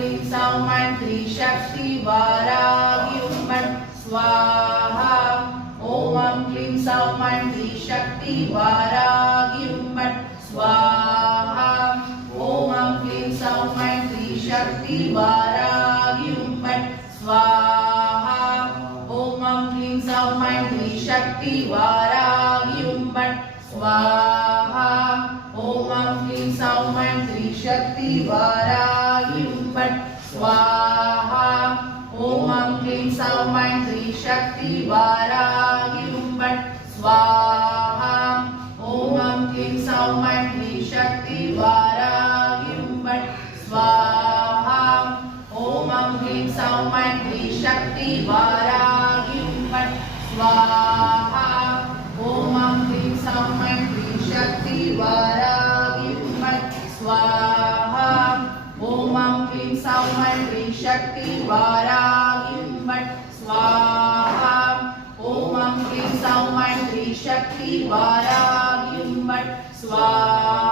क्लीं सौं ऐं त्रिशक्ति वारागी फट् स्वाहा। ॐ क्लीं सौं ऐं त्रिशक्ति वारागी फट् स्वाहा। ॐ क्लीं सौं ऐं त्रिशक्ति वारागी फट् स्वाहा। ॐ क्लीं सौं ऐं त्रिशक्ति वारागी फट् स्वाहा। ॐ क्लीं सौं ऐं त्रिशक्ति वारागी फट् स्वाहा। ॐ क्लीं सौं ऐं त्रिशक्ति वारागी फट् स्वाहा। ॐ क्लीं सौं ऐं त्रिशक्ति वारागी फट् स्वाहा। ॐ क्लीं सौं ऐं त्रिशक्ति वारागी फट् स्वाहा। ॐ क्लीं सौं ऐं त्रिशक्ति वारागी फट् स्वाहा। ॐ क्लीं सौं ऐं त्रिशक्ति वारागी फट् स्वाहा। ॐ क्लीं सौं ऐं त्रिशक्ति वारागी फट् स्वाहा।